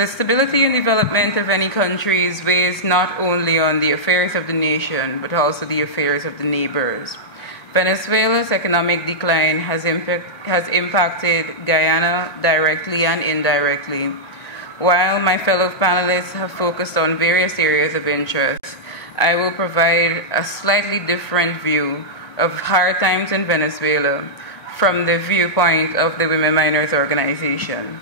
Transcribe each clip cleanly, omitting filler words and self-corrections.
The stability and development of any country is based not only on the affairs of the nation, but also the affairs of the neighbors. Venezuela's economic decline has impacted Guyana directly and indirectly. While my fellow panelists have focused on various areas of interest, I will provide a slightly different view of hard times in Venezuela from the viewpoint of the Women Miners Organization.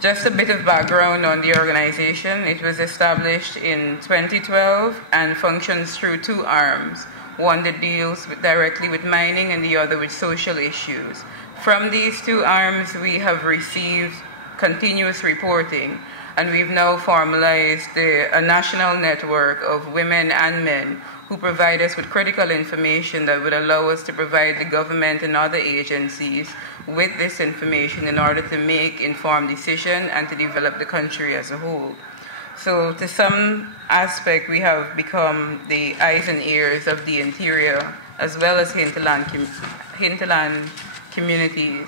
Just a bit of background on the organization. It was established in 2012 and functions through two arms, one that deals directly with mining and the other with social issues. From these two arms, we have received continuous reporting, and we've now formalized a national network of women and men who provide us with critical information that would allow us to provide the government and other agencies with this information in order to make informed decisions and to develop the country as a whole. So to some aspect, we have become the eyes and ears of the interior as well as hinterland communities.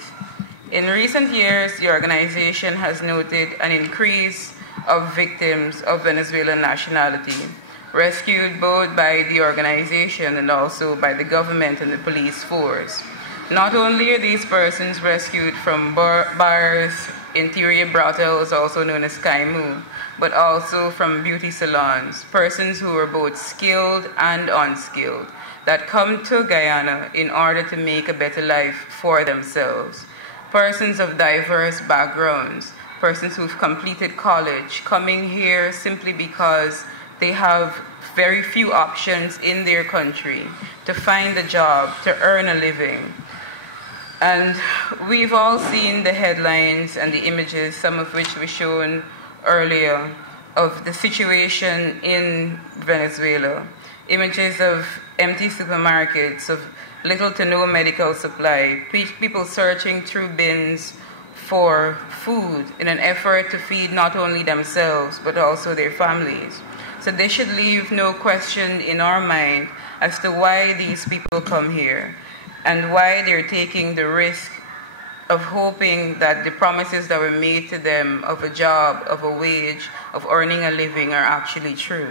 In recent years, the organization has noted an increase of victims of Venezuelan nationality, rescued both by the organization and also by the government and the police force. Not only are these persons rescued from bars, interior brothels, also known as kaimu, but also from beauty salons, persons who are both skilled and unskilled, that come to Guyana in order to make a better life for themselves. Persons of diverse backgrounds, persons who've completed college, coming here simply because they have very few options in their country to find a job, to earn a living. And we've all seen the headlines and the images, some of which were shown earlier, of the situation in Venezuela. Images of empty supermarkets, of little to no medical supply, people searching through bins for food in an effort to feed not only themselves but also their families. So they should leave no question in our mind as to why these people come here and why they're taking the risk of hoping that the promises that were made to them of a job, of a wage, of earning a living are actually true.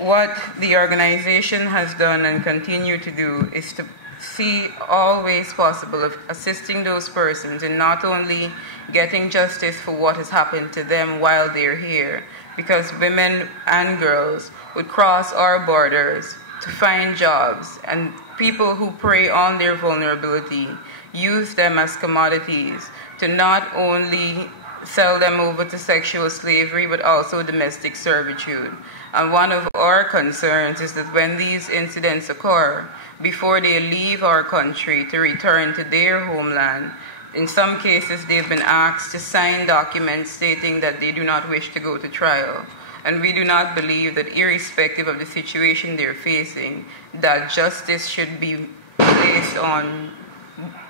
What the organization has done and continue to do is to see all ways possible of assisting those persons in not only getting justice for what has happened to them while they're here, because women and girls would cross our borders to find jobs, and people who prey on their vulnerability use them as commodities to not only sell them over to sexual slavery but also domestic servitude. And one of our concerns is that when these incidents occur, before they leave our country to return to their homeland, in some cases they've been asked to sign documents stating that they do not wish to go to trial. And we do not believe that, irrespective of the situation they're facing, that justice should be placed on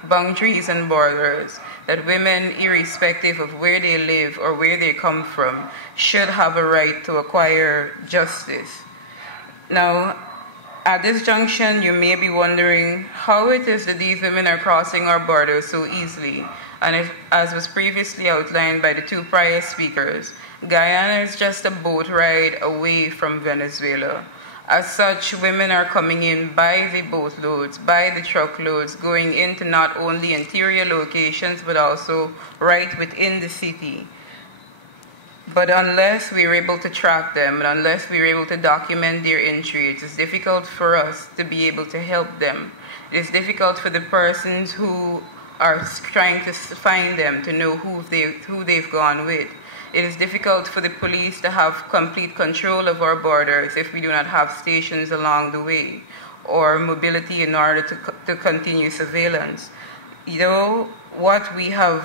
boundaries and borders, that women, irrespective of where they live or where they come from, should have a right to acquire justice. Now, at this junction, you may be wondering how it is that these women are crossing our borders so easily. And as was previously outlined by the two prior speakers, Guyana is just a boat ride away from Venezuela. As such, women are coming in by the boatloads, by the truckloads, going into not only interior locations, but also right within the city. But unless we're able to track them, and unless we're able to document their entry, it is difficult for us to be able to help them. It is difficult for the persons who are trying to find them to know who they've gone with. It is difficult for the police to have complete control of our borders if we do not have stations along the way or mobility in order to continue surveillance. You know, what we have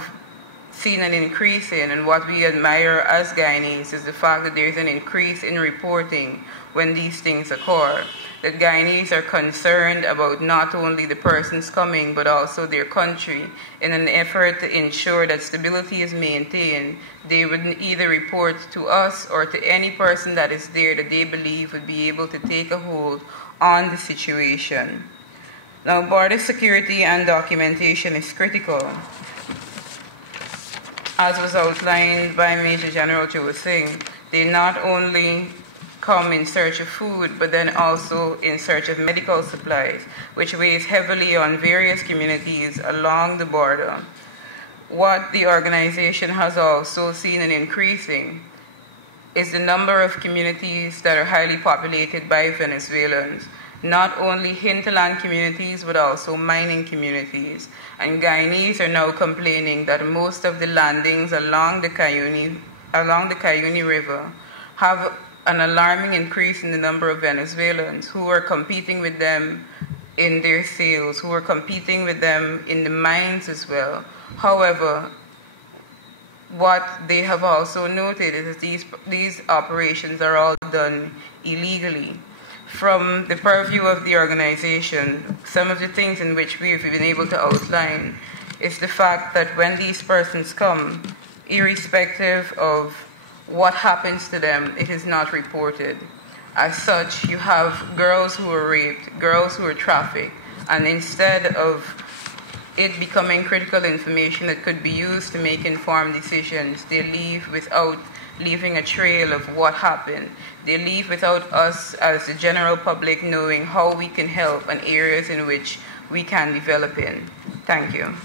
seen an increase in and what we admire as Guyanese is the fact that there is an increase in reporting when these things occur. That Guyanese are concerned about not only the persons coming but also their country. In an effort to ensure that stability is maintained, they would either report to us or to any person that is there that they believe would be able to take a hold on the situation. Now, border security and documentation is critical. as was outlined by Major General Joe Singh, they not only come in search of food, but then also in search of medical supplies, which weighs heavily on various communities along the border. What the organization has also seen an increasing is the number of communities that are highly populated by Venezuelans, not only hinterland communities, but also mining communities. And Guyanese are now complaining that most of the landings along the Cayuni River have an alarming increase in the number of Venezuelans who are competing with them in their sales, who are competing with them in the mines as well. However, what they have also noted is that these operations are all done illegally. From the purview of the organization, some of the things in which we've been able to outline is the fact that when these persons come, irrespective of what happens to them, it is not reported. As such, you have girls who are raped, girls who are trafficked, and instead of it becoming critical information that could be used to make informed decisions, they leave without leaving a trail of what happened. They leave without us as the general public knowing how we can help and areas in which we can develop in. Thank you.